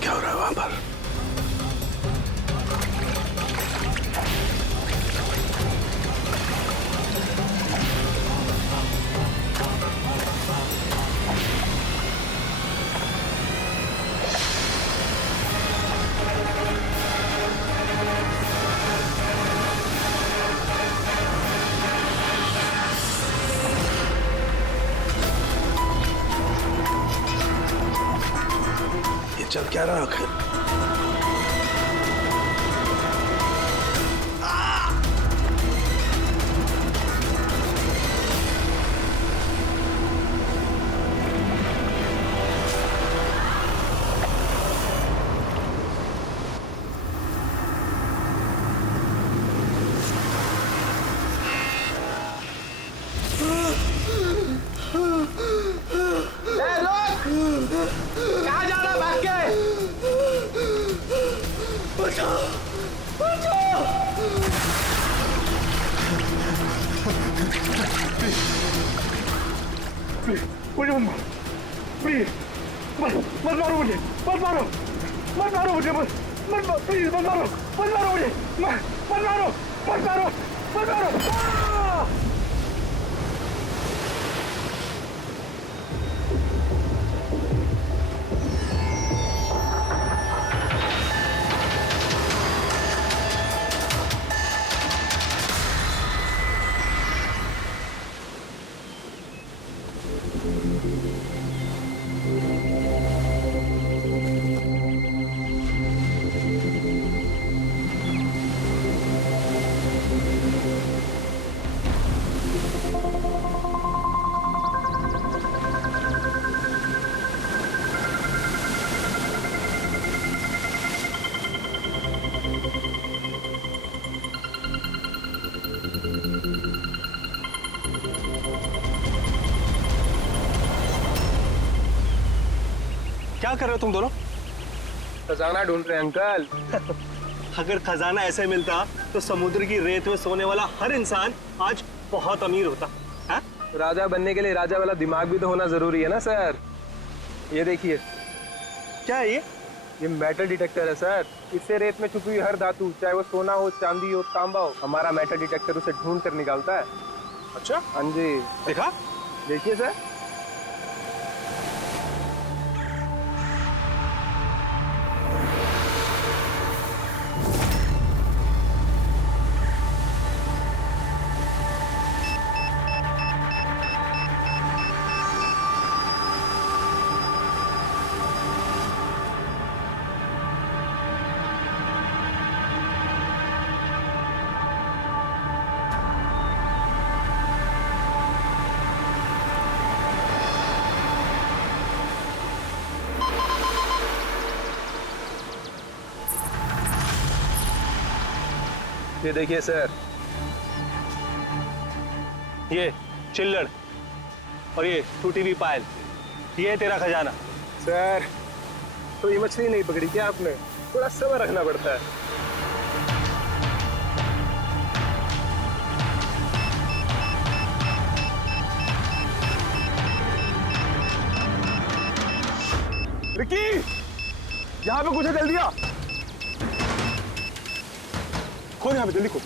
क्या हो रहा है वहां पर? ये चल क्या रहा आखिर? कहाँ जा रहा भाग के? बचाओ! बचाओ! मुझे मत मारो, प्लीज मत मारो मुझे, मत मारो मुझे, मत मारो, प्लीज मत मारो मुझे, मत मारो। क्या कर रहे हो तुम दोनों? खजाना ढूंढ रहे हैं अंकल। अगर खजाना ऐसे मिलता तो समुद्र की रेत में सोने वाला हर इंसान आज बहुत अमीर होता है? राजा बनने के लिए राजा वाला दिमाग भी तो होना जरूरी है ना सर। ये देखिए, क्या है ये मेटल डिटेक्टर है सर। इससे रेत में छुपी हुई हर धातु, चाहे वो सोना हो, चांदी हो, तांबा हो, हमारा मेटल डिटेक्टर उसे ढूंढ कर निकालता है। अच्छा, हाँ जी, देखा? देखिए सर। ये देखिए सर, ये चिल्लड़ और ये टूटी हुई पायल, ये है तेरा खजाना। सर तो ये मछली नहीं पकड़ी क्या आपने? थोड़ा सब्र रखना पड़ता है। रिकी, यहाँ पे कुछ है, जल्दी आ। खोल यहाँ पे, जल्दी खोल।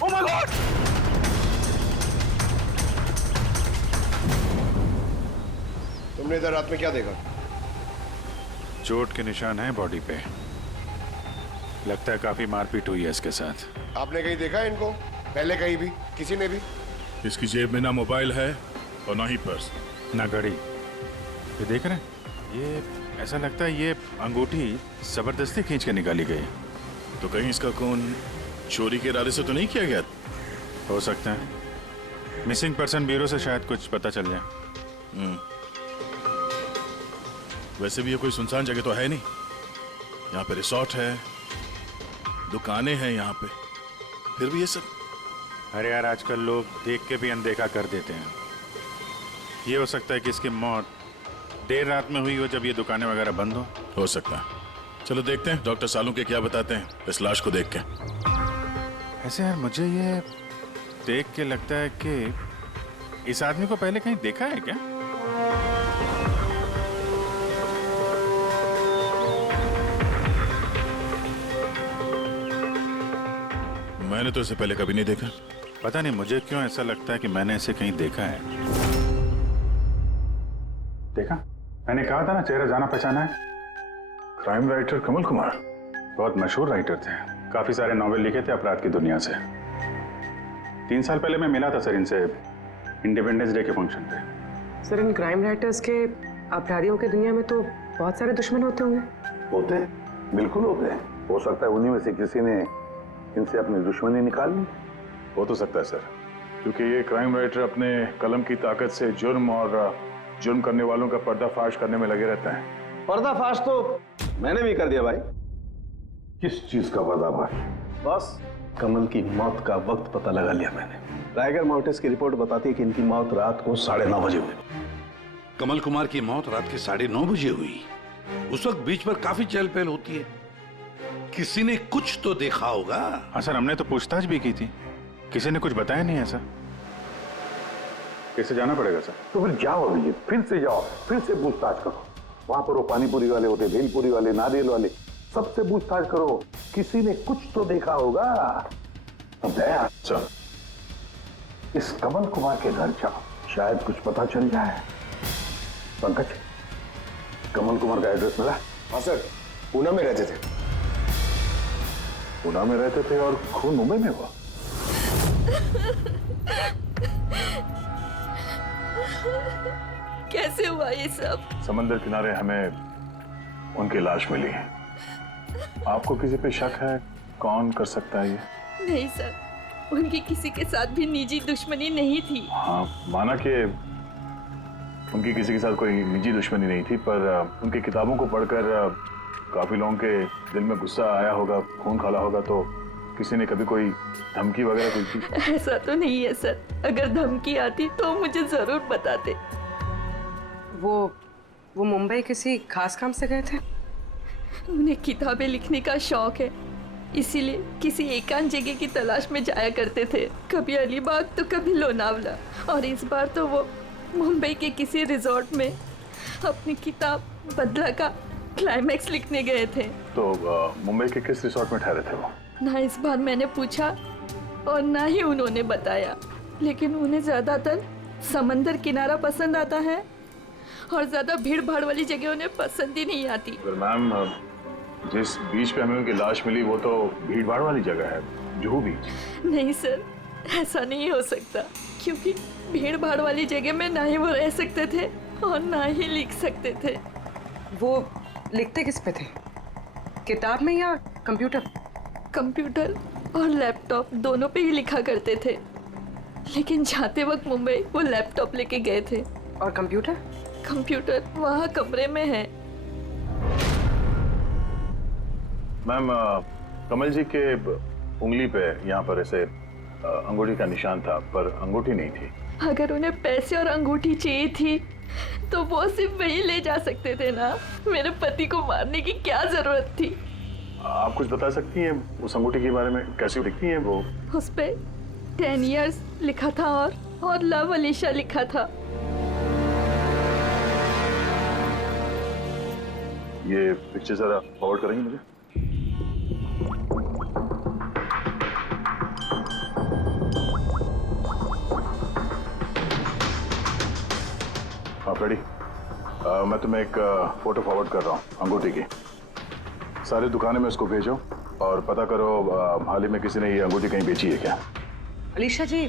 Oh my God! तुमने इधर रात में क्या देखा? चोट के निशान हैं बॉडी पे। लगता है काफी मारपीट हुई है इसके साथ। आपने कहीं देखा है इनको पहले? कहीं भी किसी ने भी? इसकी जेब में ना मोबाइल है और ना ही पर्स, ना घड़ी। ये देख रहे हैं, ये ऐसा लगता है ये अंगूठी जबरदस्ती खींच के निकाली गई। तो कहीं इसका खून चोरी के इरादे से तो नहीं किया गया? हो सकता है। मिसिंग पर्सन ब्यूरो से शायद कुछ पता चल जाए। वैसे भी ये कोई सुनसान जगह तो है नहीं। यहाँ पे रिसोर्ट है, दुकानें हैं यहाँ पे, फिर भी ये सब। अरे यार, आजकल लोग देख के भी अनदेखा कर देते हैं। ये हो सकता है कि इसकी मौत देर रात में हुई हो, जब ये दुकानें वगैरह बंद हो सकता है। चलो देखते हैं डॉक्टर सालुंके क्या बताते हैं इस लाश को देख के। ऐसे यार मुझे ये देख के लगता है कि इस आदमी को पहले कहीं देखा है क्या? मैंने तो इसे पहले कभी नहीं देखा। पता नहीं मुझे क्यों ऐसा लगता है कि मैंने इसे कहीं देखा है। देखा, मैंने कहा था ना चेहरा जाना पहचाना है। क्राइम राइटर कमल कुमार बहुत मशहूर राइटर थे, काफी सारे नॉवेल लिखे थे अपराध की दुनिया से। 3 साल पहले मैं मिला था सर इनसे इंडिपेंडेंस डे के फंक्शन पे। सर, इन क्राइम राइटर्स के अपराधियों की दुनिया में तो बहुत सारे दुश्मन होते होंगे। होते बिल्कुल होते हैं। हो सकता है उन्हीं में से किसी ने इनसे अपनी दुश्मनी निकाल ली। हो तो सकता है सर, क्योंकि ये क्राइम राइटर अपने कलम की ताकत से जुर्म और जुर्म करने वालों का पर्दाफाश करने में लगे रहते हैं। पर्दाफाश तो मैंने भी कर दिया भाई। किस चीज का पर्दाफाश? बस कमल की मौत का वक्त पता लगा लिया मैंने। टाइगर मोर्टिस की रिपोर्ट बताती है कि इनकी मौत रात को 9:30 बजे हुई। कमल कुमार की मौत रात के 9:30 बजे हुई। उस वक्त बीच पर काफी चहल पहल होती है। किसी ने कुछ तो देखा होगा। हाँ सर, हमने तो पूछताछ भी की थी, किसी ने कुछ बताया नहीं ऐसा। कैसे जाना पड़ेगा सर? तो फिर जाओ अभिजीत, फिर से जाओ, फिर से पूछताछ करो। वहां पर वो पानीपुरी वाले होते, भेलपुरी वाले, नारियल वाले, सबसे पूछताछ करो। किसी ने कुछ तो देखा होगा। अब दया सर, इस कमल कुमार के घर जाओ, शायद कुछ पता चल जाए। पंकज, कमल कुमार का एड्रेस मिला? हाँ सर, पूना में रहते थे। पुणे में रहते थे और खून मुंबई में हुआ। कैसे हुआ ये सब? समंदर किनारे हमें उनकी लाश मिली है। आपको किसी पे शक है? कौन कर सकता है ये? नहीं सर, उनकी किसी के साथ भी निजी दुश्मनी नहीं थी। हाँ, माना कि उनकी किसी के साथ कोई निजी दुश्मनी नहीं थी, पर उनकी किताबों को पढ़कर काफी लोगों के दिल में गुस्सा आया होगा, खून खाला होगा, तो किसी ने कभी कोई धमकी वगैरह दी थी? ऐसा तो नहीं है सर, अगर धमकी आती तो मुझे जरूर बताते। वो मुंबई किसी खास काम से गए थे? उन्हें किताबें लिखने का शौक है, इसीलिए किसी एकांत जगह की तलाश में जाया करते थे। कभी अलीबाग तो कभी लोनावला, और इस बार तो वो मुंबई के किसी रिजॉर्ट में अपनी किताब बदला का क्लाइमैक्स लिखने गए थे। तो मुंबई के किस रिसोर्ट में ठहरे थे वो? ना इस बार मैंने पूछा और ना ही उन्होंने बताया, लेकिन उन्हें ज्यादातर समंदर किनारा पसंद आता है और ज्यादा भीड़ भाड़ वाली जगह उन्हें पसंद ही नहीं आती। मैम, जिस बीच पे हमें उनकी लाश मिली वो तो भीड़ भाड़ वाली जगह है, जुहू बीच। नहीं सर, ऐसा नहीं हो सकता, क्योंकि भीड़ भाड़ वाली जगह में ना ही वो रह सकते थे और ना ही लिख सकते थे। वो लिखते किस पे थे? किताब में या कंप्यूटर? कंप्यूटर और लैपटॉप दोनों पे ही लिखा करते थे, लेकिन जाते वक्त मुंबई वो लैपटॉप लेके गए थे। और कंप्यूटर? कंप्यूटर वहाँ कमरे में है। मैम, कमल जी के उंगली पे यहाँ पर ऐसे अंगूठी का निशान था, पर अंगूठी नहीं थी। अगर उन्हें पैसे और अंगूठी चाहिए थी तो वो सिर्फ वही ले जा सकते थे ना। मेरे पति को मारने की क्या जरूरत थी? आप कुछ बता सकती हैं उस अंगूठी के बारे में? कैसी दिखती है वो? उस पे 10 years लिखा था और लव अलीशा लिखा था। ये पिक्चर जरा फॉरवर्ड करेंगे मुझे? आप रेडी? मैं तुम्हें एक फोटो फॉरवर्ड कर रहा हूँ अंगूठी की। सारी दुकानें में उसको भेजो और पता करो हाल ही में किसी ने ये अंगूठी कहीं बेची है क्या। अलीशा जी,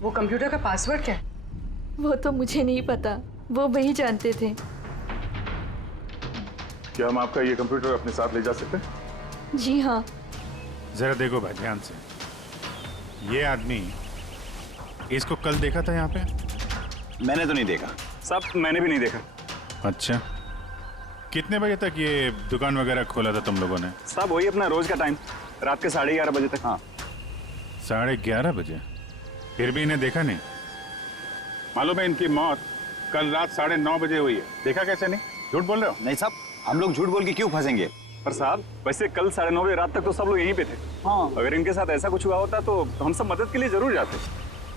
वो कंप्यूटर का पासवर्ड क्या है? वो तो मुझे नहीं पता, वो वही जानते थे। क्या हम आपका ये कंप्यूटर अपने साथ ले जा सकते हैं? जी हाँ। जरा देखो भाई ध्यान से, ये आदमी, इसको कल देखा था यहाँ पे? मैंने तो नहीं देखा साहब, मैंने भी नहीं देखा। अच्छा, कितने बजे तक ये दुकान वगैरह खोला था तुम लोगों ने? साहब वही अपना रोज का टाइम, रात के 11:30 बजे तक। हाँ, 11:30 बजे? फिर भी इन्हें देखा नहीं? मालूम है इनकी मौत कल रात 9:30 बजे हुई है, देखा कैसे नहीं? झूठ बोल रहे हो? नहीं साहब, हम लोग झूठ बोल के क्यों फंसेंगे? पर साहब वैसे कल 9:30 बजे रात तक तो सब लोग यहीं पे थे। हाँ, अगर इनके साथ ऐसा कुछ हुआ होता तो हम सब मदद के लिए जरूर जाते।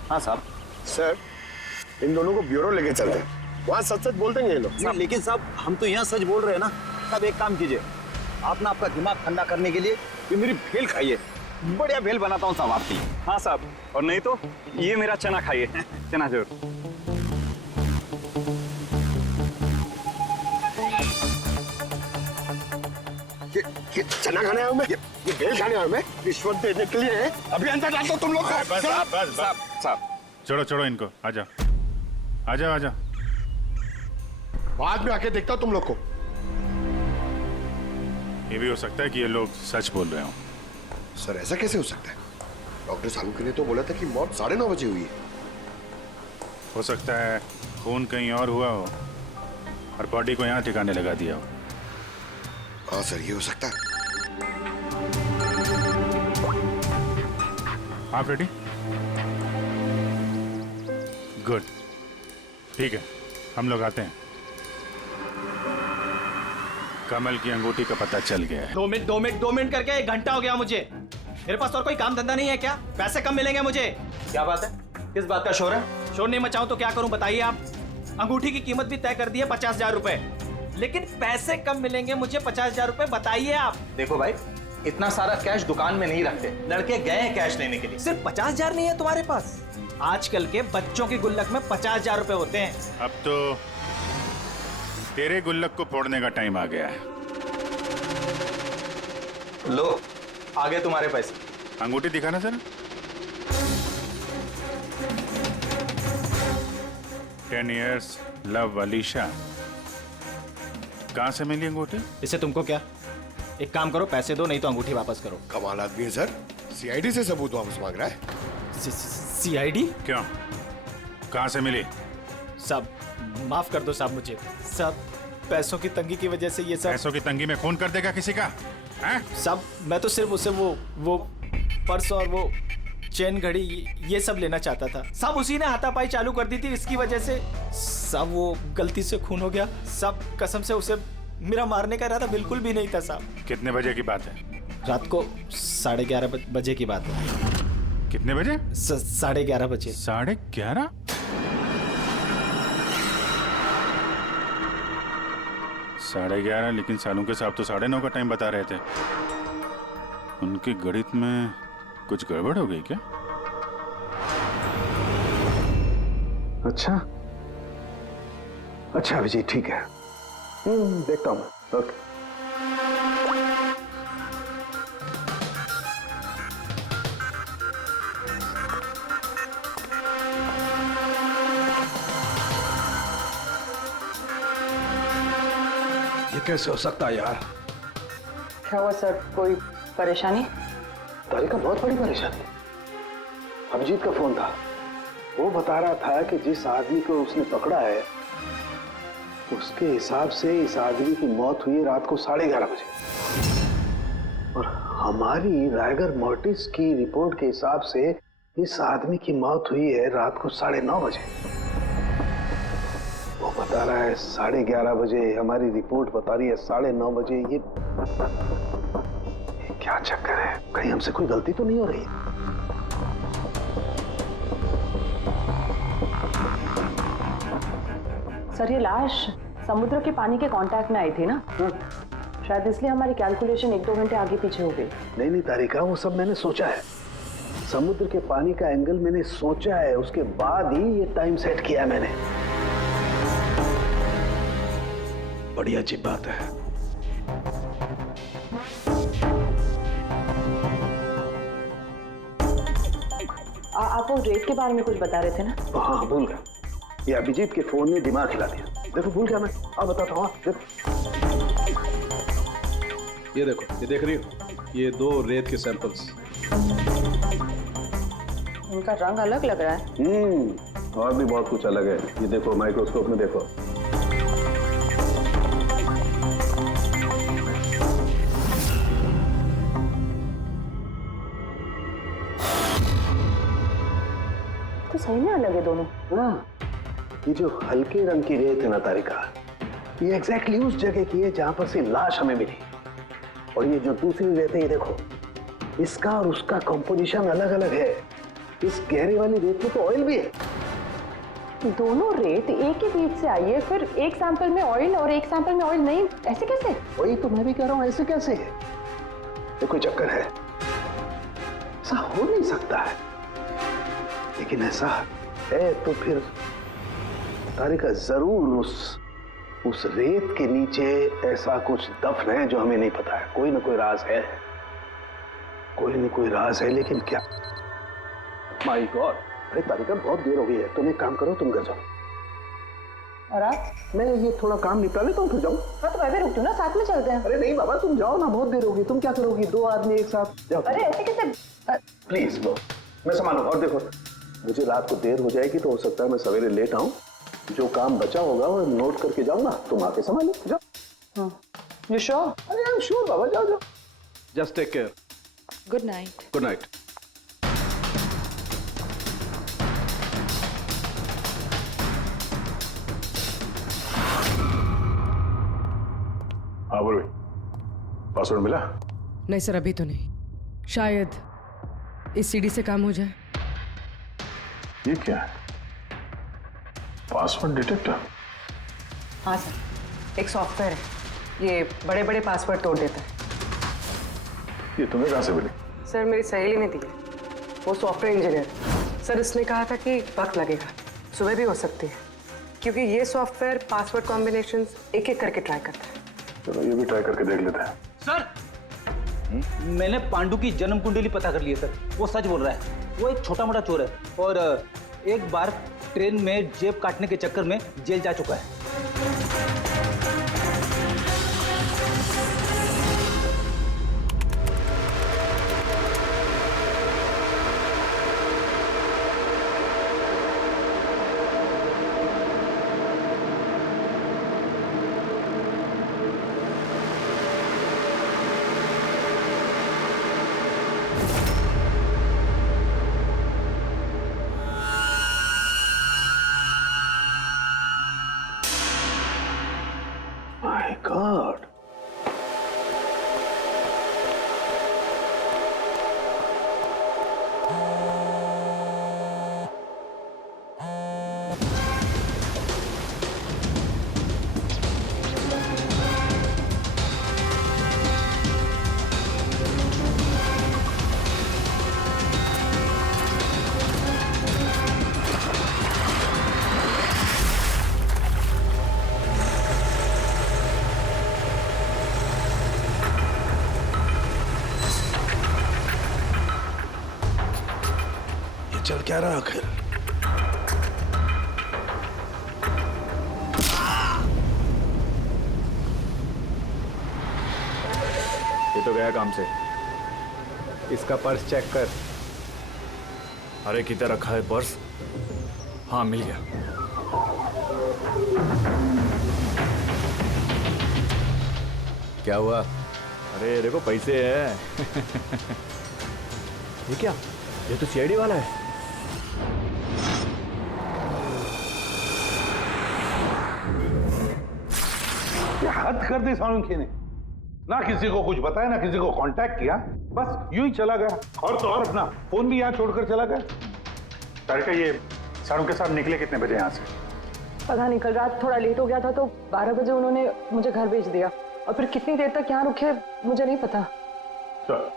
हाँ साहब। सर, इन दोनों को ब्यूरो लेके चलते हैं, वहाँ सच सच बोल देंगे ये लोग। लेकिन साहब हम तो यहाँ सच बोल रहे हैं ना। साहब एक काम कीजिए, आप ना आपका दिमाग ठंडा करने के लिए ये मेरी भेल खाइए, बढ़िया भेल बनाता हूँ साहब आपकी। हाँ साहब, और नहीं तो ये मेरा चना खाइए, चना जरूर। ये चना खाने आया हूँ मैं, ये भेल खाने आया हूँ मैं, रिश्वत देने के लिए। अभी अंदर डाल दो तुम लोग को। बस साहब छोड़ो छोड़ो इनको, आजा आजा आजा। बाद में आके देखता हूँ तुम लोग को। ये भी हो सकता है कि ये लोग सच बोल रहे हो। सर ऐसा कैसे हो सकता है? डॉक्टर सालुंके ने तो बोला था कि मौत 9:30 बजे हुई है। हो सकता है खून कहीं और हुआ हो और बॉडी को यहाँ ठिकाने लगा दिया हो। हाँ सर, ये हो सकता है। आप रेडी? गुड, ठीक है, हम लोग आते हैं। कमल की अंगूठी का पता चल गया है। 2 मिनट करके 1 घंटा हो गया मुझे। मेरे पास और कोई काम धंधा नहीं है क्या? पैसे कम मिलेंगे मुझे। क्या बात है? किस बात का शोर है? शोर नहीं मचाऊं तो क्या करूं बताइए आप? अंगूठी की कीमत भी तय कर दी है 50,000 रुपए, लेकिन पैसे कम मिलेंगे मुझे 50,000 रुपए, बताइए आप। देखो भाई, इतना सारा कैश दुकान में नहीं रखते, लड़के गए हैं कैश लेने के लिए। सिर्फ 50,000 नहीं है तुम्हारे पास? आजकल के बच्चों की गुल्लक में 50,000 रुपए होते हैं। अब तो तेरे गुल्लक को फोड़ने का टाइम आ गया है। लो, आगे तुम्हारे पैसे। अंगूठी दिखाना सर। 10 years love Alisha. कहां से मिली अंगूठी? इससे तुमको क्या? एक काम करो, पैसे दो, नहीं तो अंगूठी वापस करो। कमाल आदमी है सर, सीआईडी से सबूत वापस मांग रहा है। सीआईडी? क्यों, कहां से मिली? साहब माफ कर दो साहब मुझे। साहब पैसों की तंगी की वजह से ये सब। पैसों की तंगी में खून कर देगा किसी का? साहब मैं तो सिर्फ उसे वो पर्स और वो चेन घड़ी ये सब लेना चाहता था साहब। उसी ने हाथापाई चालू कर दी थी, इसकी वजह से साहब वो गलती से खून हो गया साहब। कसम से उसे मेरा मारने का इरादा बिल्कुल भी नहीं था साहब। कितने बजे की बात है? रात को 11:30 बजे की बात है। कितने बजे? 11:30 बजे। 11:30? साढ़े 11, लेकिन सालुंके साहब तो 9:30 का टाइम बता रहे थे। उनके गणित में कुछ गड़बड़ हो गई क्या? अच्छा अभिजीत, ठीक है, देखता हूं मैं। ओके। ये कैसे हो सकता है यार? क्या हुआ सर, कोई परेशानी? तारिका, बहुत बड़ी परेशानी। अभिजीत का फोन था, वो बता रहा था कि जिस आदमी को उसने पकड़ा है उसके हिसाब से इस आदमी की मौत हुई रात को 11:30 बजे, और हमारी रायगर मोर्टिस की रिपोर्ट के हिसाब से इस आदमी की मौत हुई है रात को 9:30 बजे। वो बता रहा है 11:30 बजे, हमारी रिपोर्ट बता रही है 9:30 बजे। ये क्या चक्कर है? कहीं हमसे कोई गलती तो नहीं हो रही? सर ये लाश समुद्र के पानी के कांटेक्ट में आई थी ना, शायद इसलिए हमारी कैलकुलेशन 1-2 घंटे आगे पीछे हो गई। नहीं तारिका, वो सब मैंने सोचा है। समुद्र के पानी का एंगल मैंने सोचा है, उसके बाद ही ये टाइम सेट किया है मैंने। बड़ी अजीब बात है। आप वो रेत के बारे में कुछ बता रहे थे ना? हाँ, भूल गया। ये अभिजीत के फोन ने दिमाग हिला दिया। देखो, भूल गया मैं। अब बताता हूँ। ये देखो, ये देख रही हो, ये 2 रेत के सैंपल्स। इनका रंग अलग लग रहा है। और भी बहुत कुछ अलग है। ये देखो, माइक्रोस्कोप में देखो। तो सही में अलग है दोनों। हाँ, ये जो हल्के रंग की रेत है ना तारिका, ये एग्जैक्टली उस जगह की है जहां पर से लाश हमें मिली। और ये जो दूसरी रेत है, ये देखो, इसका और उसका कंपोजिशन अलग अलग है। इस गहरे वाली रेत में तो ऑयल भी है। दोनों रेत एक ही बीज से आई है, फिर एक सैंपल में ऑयल और एक सैंपल में ऑयल नहीं, ऐसे कैसे? वही तो मैं भी कह रहा हूँ, ऐसे कैसे? ये कोई चक्कर है? ऐसा हो नहीं सकता है। लेकिन ऐसा है तो फिर तारिका जरूर उस रेत के नीचे ऐसा कुछ दफन है जो हमें नहीं पता है। कोई ना कोई राज है, कोई ना कोई राज है, लेकिन क्या? माय गॉड, अरे तारिका बहुत देर हो गई है, तुम एक काम करो, तुम घर जाओ और आप? मैं ये थोड़ा काम निपटा लेता हूँ, फिर जाऊँ। हाँ तो मैं भी रुक दूँ ना, साथ में चलते हैं। अरे नहीं बाबा, तुम जाओ ना, बहुत देर होगी। तुम क्या करोगी? दो आदमी एक साथ जाओ। अरे ऐसे कैसे? प्लीज लो, मैं संभालूं। और देखो, मुझे रात को देर हो जाएगी तो हो सकता है मैं सवेरे लेट आऊं। जो काम बचा होगा वो नोट करके जाऊंगा, तुम आके संभालो। जाओ। You sure? अरे आई एम श्योर बाबा, जाओ जाओ। Just take care. Good night. Good night. हाँ बोलो, पासवर्ड मिला? नहीं सर, अभी तो नहीं। शायद इस सीडी से काम हो जाए। ये क्या है? Password detector? हाँ सर, एक सॉफ्टवेयर है, ये बड़े बड़े पासवर्ड तोड़ देता है। ये तुम्हें कहाँ से मिली? सर मेरी सहेली ने दी है, वो सॉफ्टवेयर इंजीनियर। सर इसने कहा था कि वक्त लगेगा, सुबह भी हो सकती है, क्योंकि ये सॉफ्टवेयर पासवर्ड कॉम्बिनेशंस एक एक करके ट्राई करता है। चलो ये भी ट्राई करके देख लेते हैं। सर मैंने पांडु की जन्म कुंडली पता कर ली है सर, वो सच बोल रहा है। वो एक छोटा मोटा चोर है और एक बार ट्रेन में जेब काटने के चक्कर में जेल जा चुका है। माय गॉड, चल क्या रहा आखिर? ये तो गया काम से। इसका पर्स चेक कर। अरे किधर रखा है पर्स? हाँ मिल गया। क्या हुआ? अरे देखो पैसे हैं। ये क्या? ये तो सीआईडी वाला है। हद कर दी सालुंखे ने, ना किसी को कुछ बताया, ना किसी को कांटेक्ट किया, बस यूं ही चला गया। और तो और अपना फोन भी यहाँ छोड़कर चला गया। तारिका, ये सालुंखे साहब निकले कितने बजे यहाँ से? पता नहीं, कल रात थोड़ा लेट हो गया था तो 12 बजे उन्होंने मुझे घर भेज दिया, और फिर कितनी देर तक यहाँ रुके मुझे नहीं पता। सर,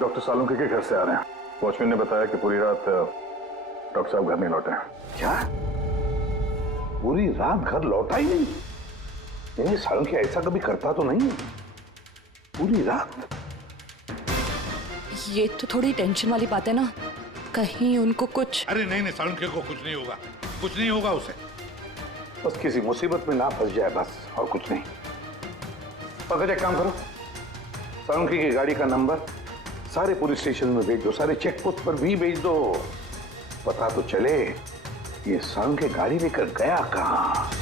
डॉक्टर सालुंखे के घर से आ रहे हैं। वॉचमैन ने बताया कि पूरी रात डॉक्टर साहब घर नहीं लौटे हैं। क्या? पूरी रात घर लौटा ही नहीं? नहीं, सालुंखे ऐसा कभी करता तो नहीं। पूरी रात? ये तो थोड़ी टेंशन वाली बात है ना, कहीं उनको कुछ। अरे नहीं नहीं, सालुंखे को कुछ नहीं होगा, कुछ नहीं होगा उसे। बस किसी मुसीबत में ना फंस जाए, बस, और कुछ नहीं। पकड़, एक काम करो, सालुंखे की गाड़ी का नंबर सारे पुलिस स्टेशन में भेज दो, सारे चेक पोस्ट पर भी भेज दो। पता तो चले ये सालुंखे गाड़ी लेकर गया कहां।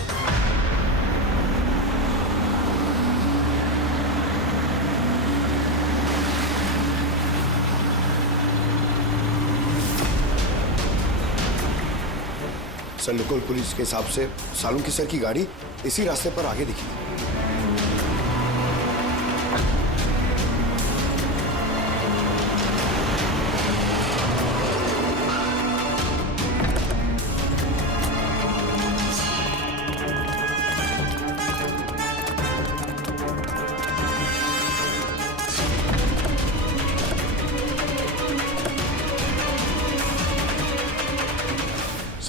सर, लोकल पुलिस के हिसाब से सालुंखे सर की गाड़ी इसी रास्ते पर आगे दिखी।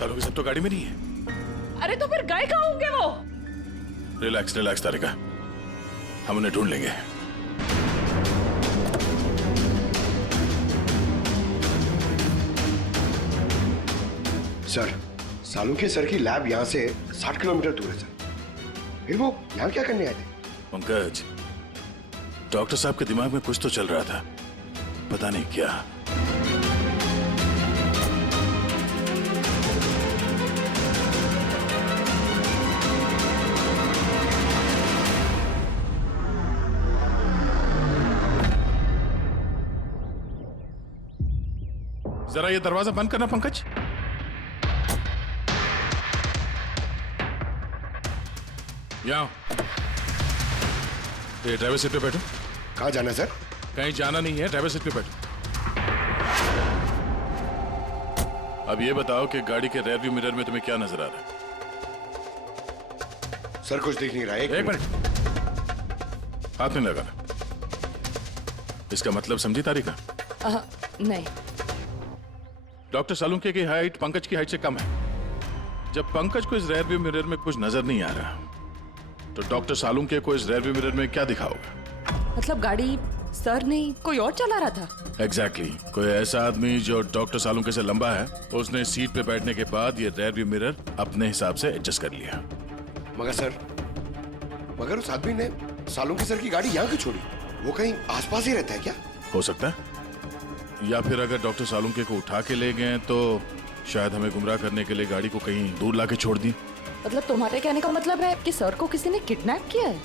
सालों के सब तो गाड़ी में नहीं है। अरे तो फिर गए कहाँ होंगे वो? रिलैक्स रिलैक्स तारिका, हम उन्हें ढूंढ लेंगे। सर, सालुंखे सर की लैब यहाँ से 60 किलोमीटर दूर है सर। फिर वो यहाँ क्या करने आए थे? पंकज, डॉक्टर साहब के दिमाग में कुछ तो चल रहा था, पता नहीं क्या। जरा ये दरवाजा बंद करना पंकज। यहाँ ये ड्राइवर सीट पे बैठो। कहाँ जाना है सर? कहीं जाना नहीं है, ड्राइवर सीट पे बैठो। अब ये बताओ कि गाड़ी के रेयर व्यू मिरर में तुम्हें क्या नजर आ रहा है? सर कुछ दिख नहीं रहा है। एक मिनट, हाथ में लगाना। इसका मतलब समझी तारिका? नहीं। डॉक्टर सालुंखे की हाइट पंकज की हाइट से कम है। जब पंकज को इस रेयर व्यू मिरर में कुछ नजर नहीं आ रहा, तो डॉक्टर सालुंखे को इस रेयर व्यू मिरर में क्या दिखा होगा? मतलब गाड़ी सर नहीं कोई और चला रहा था? एग्जैक्टली कोई ऐसा आदमी जो डॉक्टर सालुंखे से लंबा है, उसने सीट पे बैठने के बाद ये रेयर व्यू मिरर अपने हिसाब से एडजस्ट कर लिया। मगर उस आदमी ने सालुंखे सर की गाड़ी यहाँ क्यों छोड़ी? वो कहीं आसपास ही रहता है क्या? हो सकता है, या फिर अगर डॉक्टर सालुंखे को उठा के ले गए तो शायद हमें गुमराह करने के लिए गाड़ी को कहीं दूर लाके छोड़ दी। मतलब तुम्हारे कहने का मतलब है कि सर को किसी ने किडनैप किया है?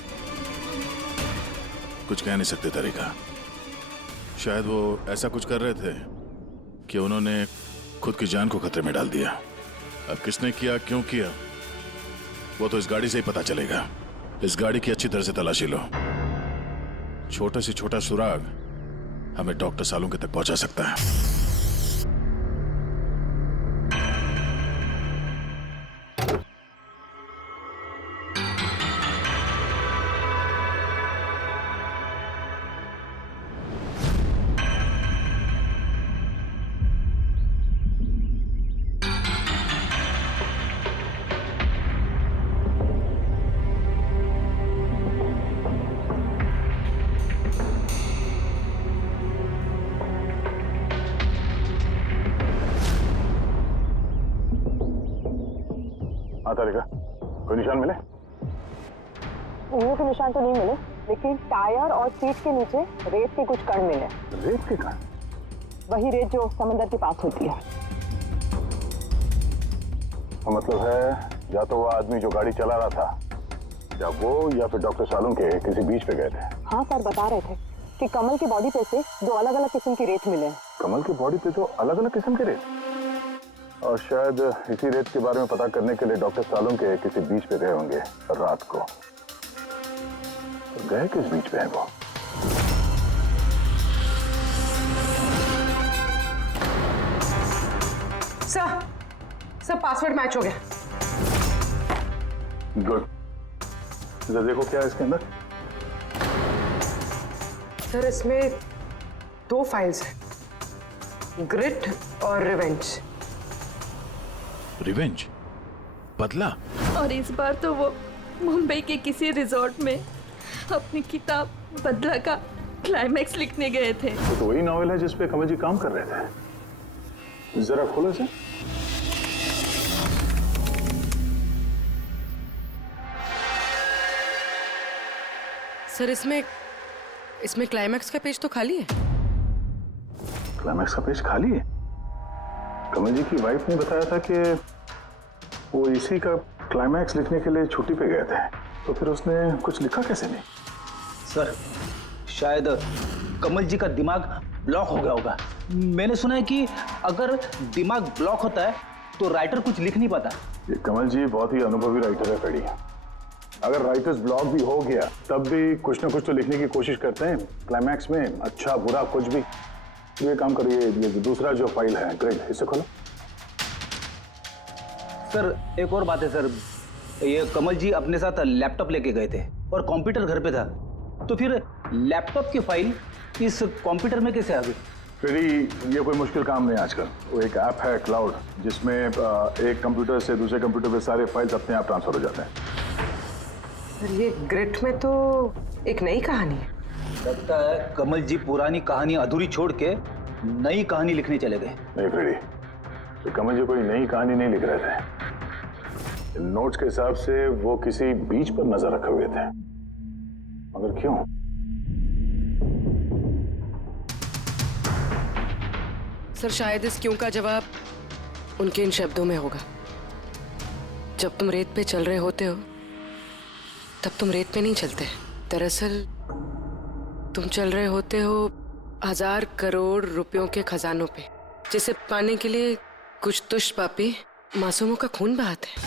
कुछ कह नहीं सकते तरीका। शायद वो ऐसा कुछ कर रहे थे कि उन्होंने खुद की जान को खतरे में डाल दिया। अब किसने किया, क्यों किया, वो तो इस गाड़ी से ही पता चलेगा। इस गाड़ी की अच्छी तरह से तलाशी लो। छोटा से छोटा सुराग हमें डॉक्टर सालुंखे तक पहुंचा सकता है। तारिका, कोई निशान मिले? उंगलियों के निशान तो नहीं मिले, लेकिन टायर और सीट के नीचे रेत के कुछ कण मिले। रेत के कण? वही रेत जो समंदर के पास होती है। तो मतलब है या तो वो आदमी जो गाड़ी चला रहा था, या वो या फिर डॉक्टर सालुंखे किसी बीच पे गए थे। हाँ सर, बता रहे थे कि कमल की बॉडी पे से दो अलग अलग किस्म की रेत मिले। कमल की बॉडी पे तो अलग अलग किस्म के रेत, और शायद इसी रेत के बारे में पता करने के लिए डॉक्टर सालुंखे किसी बीच पे गए होंगे रात को। तो गए किस बीच पे है वो? सर पासवर्ड मैच हो गया। गुड। जरा देखो क्या है इसके अंदर। सर इसमें 2 फाइल्स हैं, ग्रिट और रिवेंज। रिवेंज? बदला? और इस बार तो वो मुंबई के किसी रिजॉर्ट में अपनी किताब बदला का क्लाइमैक्स लिखने गए थे। तो वही नॉवेल है जिस पे कमल जी काम कर रहे थे। जरा खोलो इसे। सर इसमें क्लाइमैक्स का पेज तो खाली है। क्लाइमैक्स का पेज खाली है? कमल जी की वाइफ ने बताया था कि वो इसी का क्लाइमैक्स लिखने के लिए छुट्टी पे गए थे, तो फिर उसने कुछ लिखा कैसे नहीं? सर शायद कमल जी का दिमाग ब्लॉक हो गया होगा। मैंने सुना है कि अगर दिमाग ब्लॉक होता है तो राइटर कुछ लिख नहीं पाता। ये कमल जी बहुत ही अनुभवी राइटर है पेड़ी। अगर राइटर्स ब्लॉक भी हो गया तब भी कुछ ना कुछ तो लिखने की कोशिश करते हैं क्लाइमैक्स में, अच्छा बुरा कुछ भी। ये काम करिए, ये दूसरा जो फाइल है ग्रेट, इसे खोलो। सर एक और बात है सर, ये कमल जी अपने साथ लैपटॉप लेके गए थे और कंप्यूटर घर पे था, तो फिर लैपटॉप की फाइल इस कंप्यूटर में कैसे आ गई? फ्रेडी, ये कोई मुश्किल काम नहीं है आजकल। वो एक ऐप है क्लाउड, जिसमें एक कंप्यूटर से दूसरे कंप्यूटर पे सारे फाइल्स अपने आप ट्रांसफर हो जाते हैं। सर ये ग्रिट में तो एक नई कहानी है। लगता है कमल जी पुरानी कहानी अधूरी छोड़ के नई कहानी लिखने चले गए। नहीं फ्रेडी, तो कमल जी कोई नई कहानी नहीं लिख रहे थे। नोट्स के हिसाब से वो किसी बीच पर नजर रखे हुए थे, मगर क्यों? सर शायद इस क्यों का जवाब उनके इन शब्दों में होगा। जब तुम रेत पे चल रहे होते हो तब तुम रेत पे नहीं चलते। दरअसल तुम चल रहे होते हो 1000 करोड़ रुपयों के खजानों पे, जिसे पाने के लिए कुछ तुष्ट पापी मासूमों का खून बहाते हैं।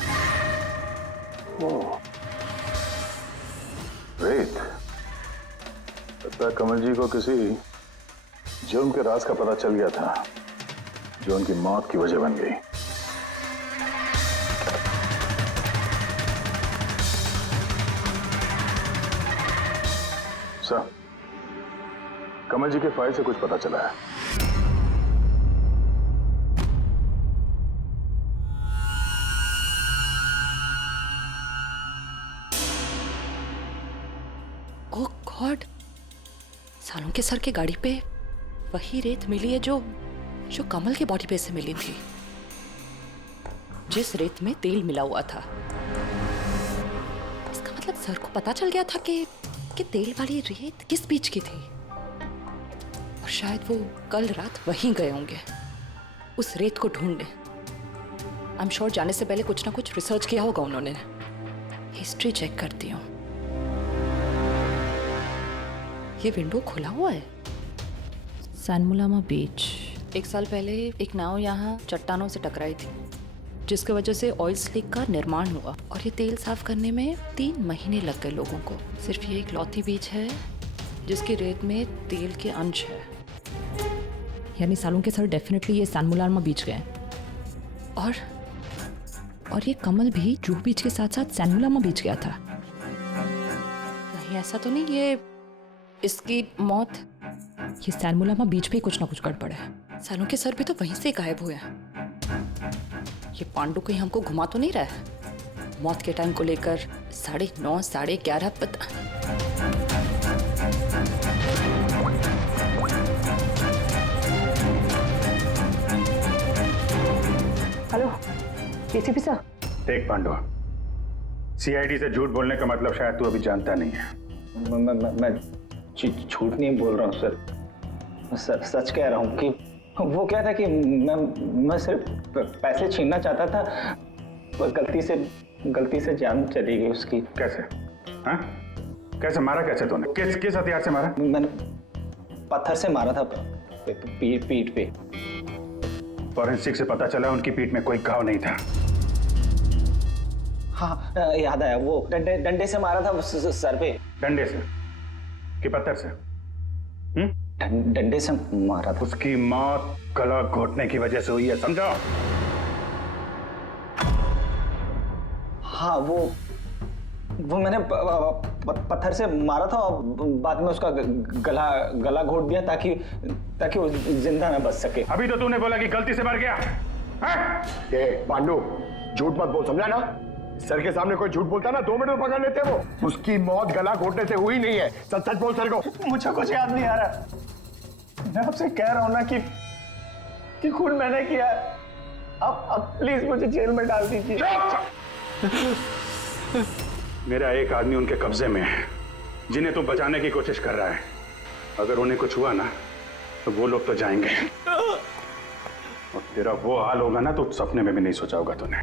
रेत? लगता है कमल जी को किसी जुर्म के राज का पता चल गया था, जो उनकी मौत की वजह बन गई। सर, कमल जी के फाइल से कुछ पता चला है। ओह गॉड, सालों के सर के गाड़ी पे वही रेत मिली है जो कमल के बॉडी पे से मिली थी, जिस रेत में तेल मिला हुआ था। इसका मतलब सर को पता चल गया था कि तेल वाली रेत किस बीच की थी, और शायद वो कल रात वहीं गए होंगे उस रेत को ढूंढने। आई एम श्योर जाने से पहले कुछ ना कुछ रिसर्च किया होगा उन्होंने। हिस्ट्री चेक करती हूँ। ये विंडो खुला हुआ है। सैनमुलामा बीच। 1 साल पहले एक नाव यहाँ चट्टानों से टकराई थी, जिसकी वजह से ऑयल स्लिक का निर्माण हुआ, और ये तेल साफ करने में 3 महीने लग गए लोगों को। सिर्फ ये एक लौती बीच है जिसकी रेत में तेल के अंश है। यानी सालों के सर डेफिनेटली ये सैनमुलामा बीच गए। और ये कमल भी जूहू बीच के साथ साथ सैनमुलामा बीच गया था। नहीं ऐसा तो नहीं ये इसकी मौत, ये सैनमुलामा बीच पे कुछ ना कुछ गड़बड़ है। सालों के सर भी तो वहीं से गायब हुए हैं। ये पांडु कहीं हमको घुमा तो नहीं रहा है? मौत के टाइम को लेकर 9:30 11:30 पता। हेलो एसीपी साहब। देख पांडु, सीआईडी से झूठ बोलने का मतलब शायद तू अभी जानता नहीं है। मैं झूठ नहीं बोल रहा हूँ सर, सच कह रहा हूँ कि वो क्या था कि मैं सिर्फ पैसे छीनना चाहता था, पर गलती से जान चली गई उसकी। कैसे? हाँ? कैसे मारा? कैसे तूने? किस हथियार से मारा? मैंने पत्थर से मारा था पीठ पे। फॉरेंसिक से पता चला उनकी पीठ में कोई घाव नहीं था। हाँ याद आया, वो डंडे से मारा था सर पे। डंडे से कि पत्थर से? डंडे से मारा था। उसकी मौत गला घोटने की वजह से हुई है, समझो? हाँ वो मैंने पत्थर से मारा था और बाद में उसका गला घोट दिया ताकि वो जिंदा ना बच सके। अभी तो तूने बोला कि गलती से मर गया। ये पांडु, झूठ मत बोल, समझा ना? सर के सामने कोई झूठ बोलता ना 2 मिनट में पकड़ लेते हैं वो। उसकी मौत गला घोटने से हुई नहीं है। सच सच बोल सर को। मुझे कुछ याद नहीं आ रहा। मैं आपसे कह रहा हूं ना कि खून मैंने किया। अब प्लीज मुझे जेल में डाल दीजिए। मेरा एक आदमी उनके कब्जे में है, जिन्हें तू बचाने की कोशिश कर रहा है। अगर उन्हें कुछ हुआ ना तो वो लोग तो जाएंगे, और तेरा वो हाल होगा ना तो सपने में भी नहीं सोचा होगा तूने।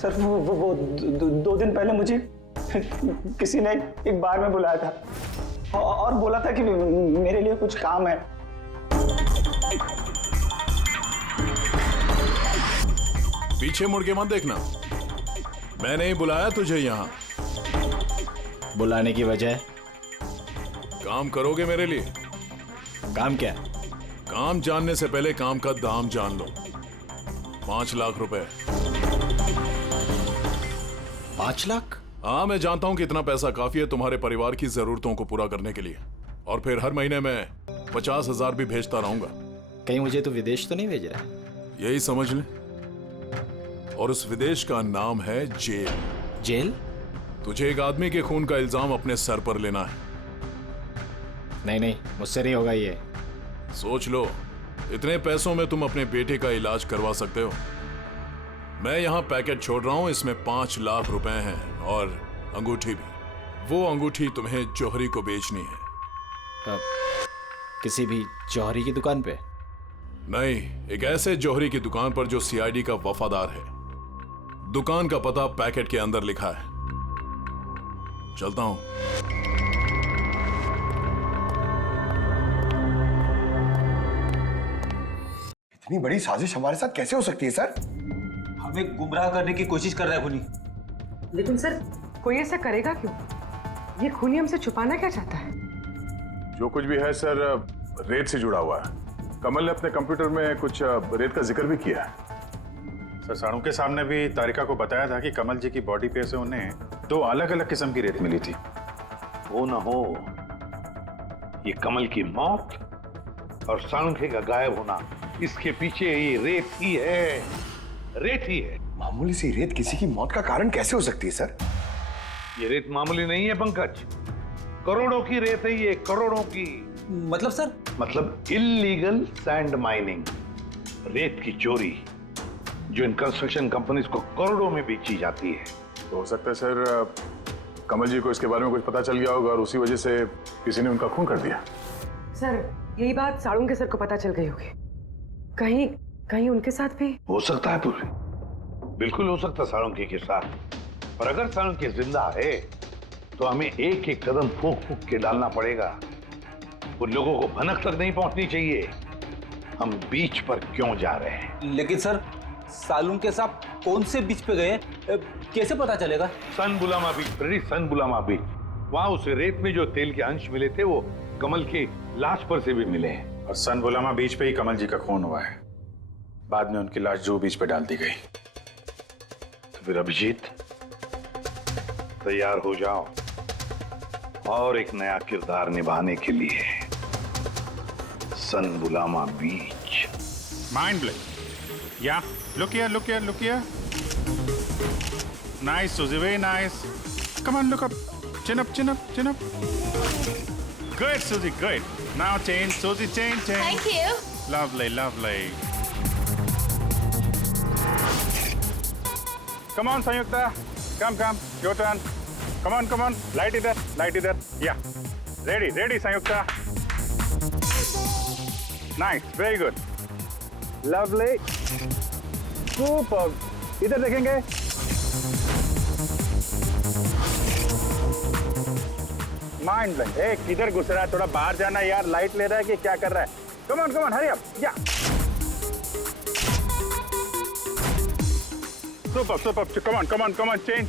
सर वो 2 दिन पहले मुझे किसी ने एक बार में बुलाया था और बोला था कि मेरे लिए कुछ काम है। पीछे मुड़ के मत देखना, मैंने ही बुलाया तुझे यहाँ। बुलाने की वजह? काम करोगे मेरे लिए? काम क्या? काम जानने से पहले काम का दाम जान लो। 5 लाख रुपए। 5 लाख? हाँ, मैं जानता हूं कि इतना पैसा काफी है तुम्हारे परिवार की जरूरतों को पूरा करने के लिए, और फिर हर महीने में 50,000 भी भेजता रहूंगा। कहीं मुझे तो विदेश तो नहीं भेज रहा? यही समझ ले। और उस विदेश का नाम है जेल। जेल? तुझे एक आदमी के खून का इल्जाम अपने सर पर लेना है। नहीं, मुझसे नहीं होगा ये। सोच लो, इतने पैसों में तुम अपने बेटे का इलाज करवा सकते हो। मैं यहाँ पैकेट छोड़ रहा हूँ, इसमें 5 लाख रुपए हैं और अंगूठी भी। वो अंगूठी तुम्हें जौहरी को बेचनी है। किसी भी जौहरी की दुकान पे? नहीं, एक ऐसे जौहरी की दुकान पर जो सीआईडी का वफादार है। दुकान का पता पैकेट के अंदर लिखा है। चलता हूं। इतनी बड़ी साजिश हमारे साथ कैसे हो सकती है सर? हमें गुमराह करने की कोशिश कर रहा है खूनी। लेकिन सर, कोई ऐसा करेगा क्यों? ये खूनी हमसे छुपाना क्या चाहता है? जो कुछ भी है सर, रेत से जुड़ा हुआ है। कमल ने अपने कंप्यूटर में कुछ रेत का जिक्र भी किया है। सर, साड़ू के सामने भी तारिका को बताया था कि कमल जी की बॉडी पे से उन्हें 2 अलग अलग किस्म की रेत मिली थी। वो ना हो, ये कमल की मौत और साळुंखे का गायब होना, इसके पीछे ये रेत ही है। रेत ही है। मामूली सी रेत किसी की मौत का कारण कैसे हो सकती है सर? ये रेत मामूली नहीं है पंकज, करोड़ों की रेत है ये, करोड़ों की। मतलब सर? मतलब इल्लीगल सैंड माइनिंग, रेत की चोरी, जो इन कंस्ट्रक्शन कंपनीज को करोड़ों में बेची जाती है। तो हो सकता है सर, कमल जी को इसके बारे में कुछ पता चल गया होगा और उसी वजह से किसी ने उनका खून कर दिया। सर, यही बात साड़ू के सर को पता चल गई होगी। कहीं उनके साथ भी हो सकता है पूरी, बिल्कुल हो सकता है साळुंखे के साथ। और अगर साळुंखे जिंदा है तो हमें एक एक कदम फूंक फूंक के डालना पड़ेगा। उन लोगों को भनक तक नहीं पहुंचनी चाहिए हम बीच पर क्यों जा रहे हैं। लेकिन सर, साळुंखे साहब कौन से बीच पे गए, कैसे पता चलेगा? सन बुलामा बीच, सन बुलामा बीच। वहां उस रेत में जो तेल के अंश मिले थे वो कमल के लाश पर से भी मिले हैं। और सन बुलामा बीच पे ही कमल जी का खून हुआ है। बाद में उनकी लाश जो बीच पे डाल दी गई। तो फिर अभिजीत, तैयार हो जाओ और एक नया किरदार निभाने के लिए। सन बुलामा बीच। Mind blowing. Yeah, look here. Nice, Suzy, very nice. Come on, look up. Chin up. Good, Suzy, good. Now change, Suzy, change. Thank you. Lovely. Come on, Sanyukta. Come. Your turn. Come on. Light either. Yeah. Ready, Sanyukta. Nice, very good. Lovely. Super. इधर देखेंगे। Mind blowing. किधर घुस रहा है? थोड़ा बाहर जाना यार। लाइट ले रहा है कि क्या कर रहा है? Come on, hurry up. या सुपर। Come on. चेंज।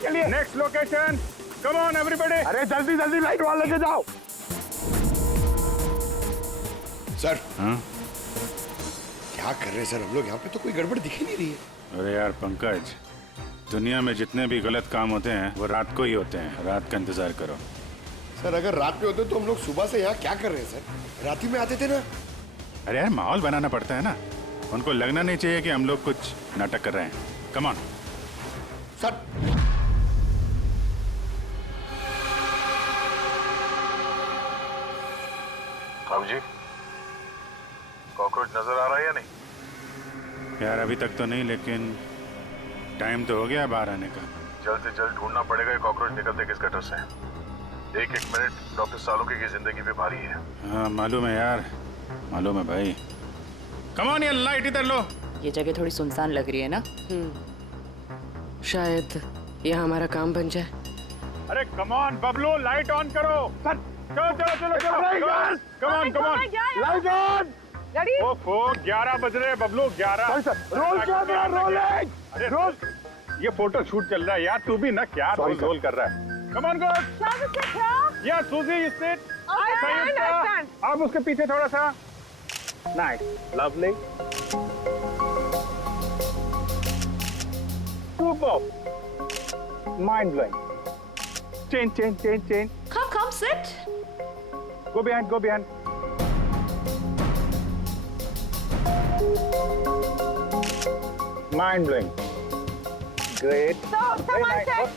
चलिए। Next location. Come on everybody. अरे जल्दी लाइट वाले लेके जाओ। सर, क्या कर रहे हैं सर हम लोग यहाँ पे? तो कोई गड़बड़ दिख ही नहीं रही है। अरे यार पंकज, दुनिया में जितने भी गलत काम होते हैं वो रात को ही होते हैं। रात का इंतजार करो। सर, अगर रात में होते तो हम लोग सुबह से यहाँ क्या कर रहे हैं सर? रात ही में आते थे ना। अरे यार, माहौल बनाना पड़ता है ना। उनको लगना नहीं चाहिए कि हम लोग कुछ नाटक कर रहे हैं। Come on sir. जी, कॉकरोच नजर आ रहा है या नहीं? यार अभी तक तो नहीं, लेकिन टाइम तो हो गया बाहर आने का। जल्द से जल्द ढूंढना पड़ेगा ये कॉकरोच निकलते किस गटर से। एक मिनट डॉक्टर साळुंखे की जिंदगी पे भारी है। हाँ मालूम है यार, मालूम है भाई। कम ऑन, ये लाइट इधर लो। ये जगह थोड़ी सुनसान लग रही है ना? शायद यह हमारा काम बन जाए। अरे come on Bablu, light on करो। चलो। Come on. Light on. ओफो, 11 बज रहे बबलू, 11। Roll camera rolling. अरे रोल, ये फोटो शूट चल रहा है यार। तू भी ना क्या रोल कर रहा है। Come on good. या सूजी, यू सिट। आप उसके पीछे थोड़ा सा। Nice, lovely, super, mind blowing. Change. Come, sit. Go behind, go behind. Mind blowing. Great. Very nice.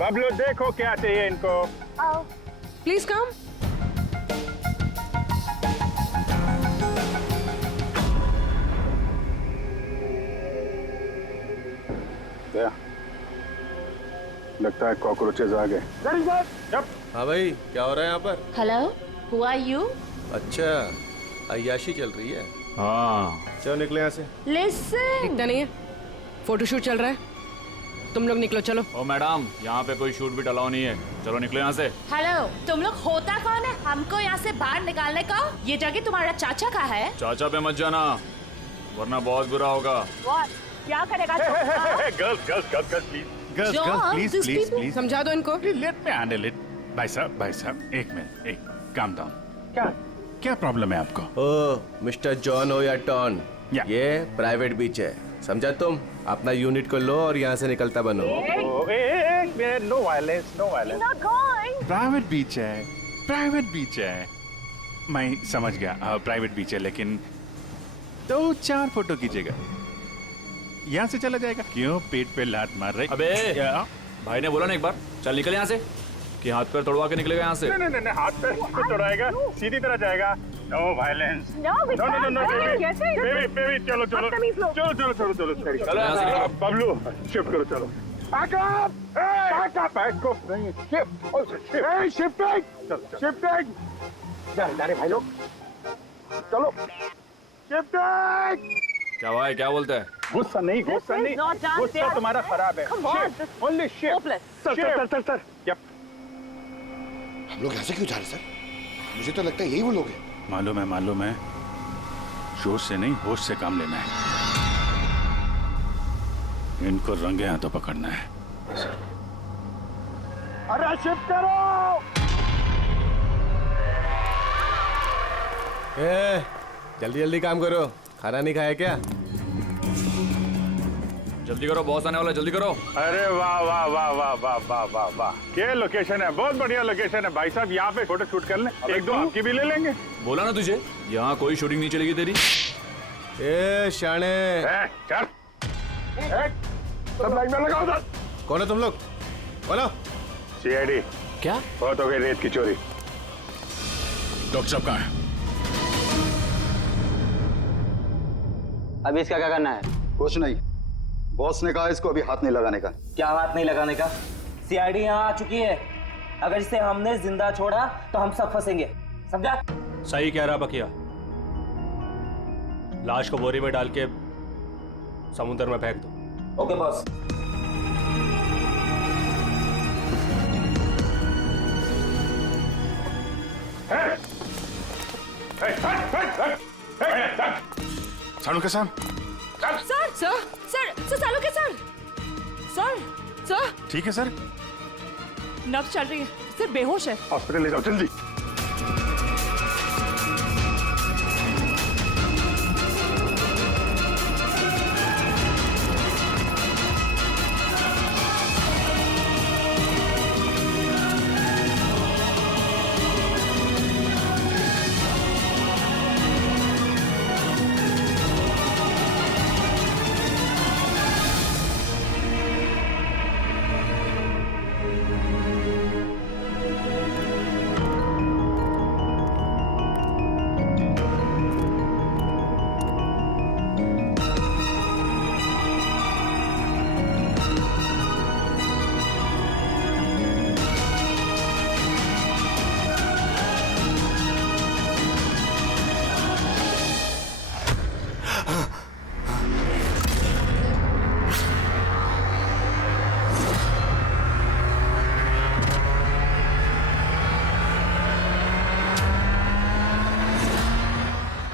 Bablu देखो क्या चाहिए इनको. Please come. लगता है कॉकरोचेस आ गए. हाँ भाई, क्या हो रहा है यहाँ पर? Hello, who are you? अच्छा, अय्याशी चल रही है. हाँ. चलो निकले यहाँ से. लिसन. दिखता नहीं है. फोटोशूट चल रहा है. तुम लोग निकलो चलो. ओ मैडम, यहाँ पे कोई शूट भी अलाउ नहीं है. चलो निकलो यहाँ से. हेलो, तुम लोग होता कौन है हमको यहाँ से बाहर निकालने का? ये जगह तुम्हारा चाचा का है. चाचा पे मत जाना, वरना बहुत बुरा होगा. क्या करेगा? Girls, समझा दो इनको. let me handle it. भाई साहब, एक मिनट, एक calm down. क्या प्रॉब्लम है आपको? ओ, मिस्टर जॉन हो या टॉन, या. ये प्राइवेट बीच है, समझा तुम? अपना यूनिट को लो और यहाँ से निकलता बनो. No violence, no violence. Private beach है. मैं समझ गया, प्राइवेट बीच है, लेकिन 2-4 फोटो कीजिएगा. यहाँ से चला जाएगा. क्यों पेट पे लात मार रहे? अबे भाई ने बोला ना एक बार, चल निकल यहाँ से, कि हाथ पैर तोड़वा के निकलेगा यहाँ से. नहीं, हाथ पैर तो तोड़ाएगा, सीधी तरह जाएगा. No violence. नो, बेबी, चलो. बबलू, शिफ्ट करो, चलो. Back up. नहीं, शिफ्टिंग. जाने भाई लोग, चलो. शिफ्टिंग. क्या भाई, क्या बोलते हैं? गुस्सा नहीं. गुस्सा तुम्हारा खराब है. Only shift. सर. हम लोग ऐसे क्यों जा रहे सर? मुझे तो लगता है यही वो लोग हैं. मालूम है. जोश से नहीं, होश से काम लेना है. इनको रंगे हाथों पकड़ना है. अरे शिफ्ट करो. जल्दी काम करो. खाना नहीं खाया क्या? जल्दी करो, बॉस आने वाला, जल्दी करो. अरे वाह. क्या लोकेशन है, बहुत बढ़िया लोकेशन है भाई साहब. यहाँ पे फोटो शूट कर लें, 1-2 आपकी भी ले लेंगे. बोला ना तुझे, यहाँ कोई शूटिंग नहीं चलेगी तेरी. ए शाने, चल. सब लाइन में लगाओ. सर कौन है तुम लोग? बोलो. CID. क्या? बहुत हो गई रेत की चोरी. डॉक्टर साहब कहाँ है? अभी इसका क्या करना है? कुछ नहीं. बॉस ने कहा इसको अभी हाथ नहीं लगाने का. क्या हाथ नहीं लगाने का? CID यहाँ आ चुकी है. अगर इसे हमने जिंदा छोड़ा तो हम सब फंसेंगे, समझा? सही कह रहा बकिया. लाश को बोरी में डाल के समुद्र में फेंक दो. Okay boss. सानू के साथ. सर सालू के सर. ठीक है सर. नब्ज चल रही है, सिर्फ बेहोश है. हॉस्पिटल ले जाओ जल्दी.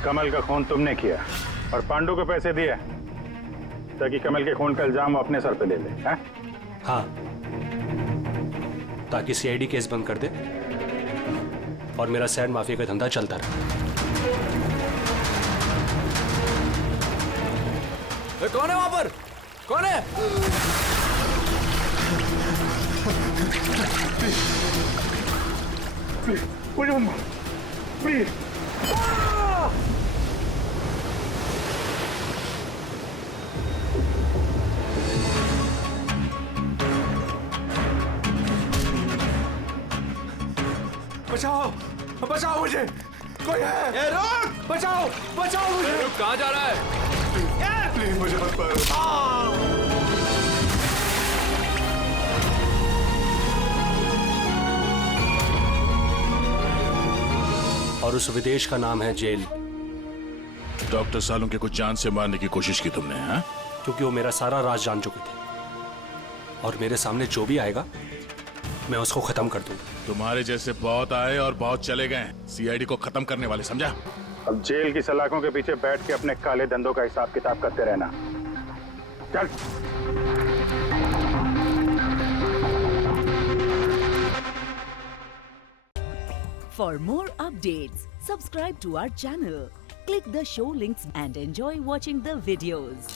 कमल का खून तुमने किया और पांडु को पैसे दिए ताकि कमल के खून का इल्जाम वो अपने सर पे ले ले. हाँ, ताकि CID केस बंद कर दे और मेरा सैंड माफिया का धंधा चलता रहे. कौन है वहां पर? कौन है? प्लीज मुझे मत मारो प्लीज। बचाओ बचाओ मुझे, कोई है? रुक! बचाओ बचाओ मुझे। रुक, कहाँ जा रहा है? प्लीज मुझे मत मारो। और उस विदेश का नाम है जेल। डॉक्टर सालुंके को जान से मारने की कोशिश की तुमने, हाँ? क्योंकि वो मेरा सारा राज जान चुके थे और मेरे सामने जो भी आएगा मैं उसको खत्म कर दूंगा। तुम्हारे जैसे बहुत आए और बहुत चले गए, सीआईडी को खत्म करने वाले, समझा? अब जेल की सलाखों के पीछे बैठ के अपने काले धंधों का हिसाब किताब करते रहना। चल। For more updates, subscribe to our channel, click the show links and enjoy watching the videos.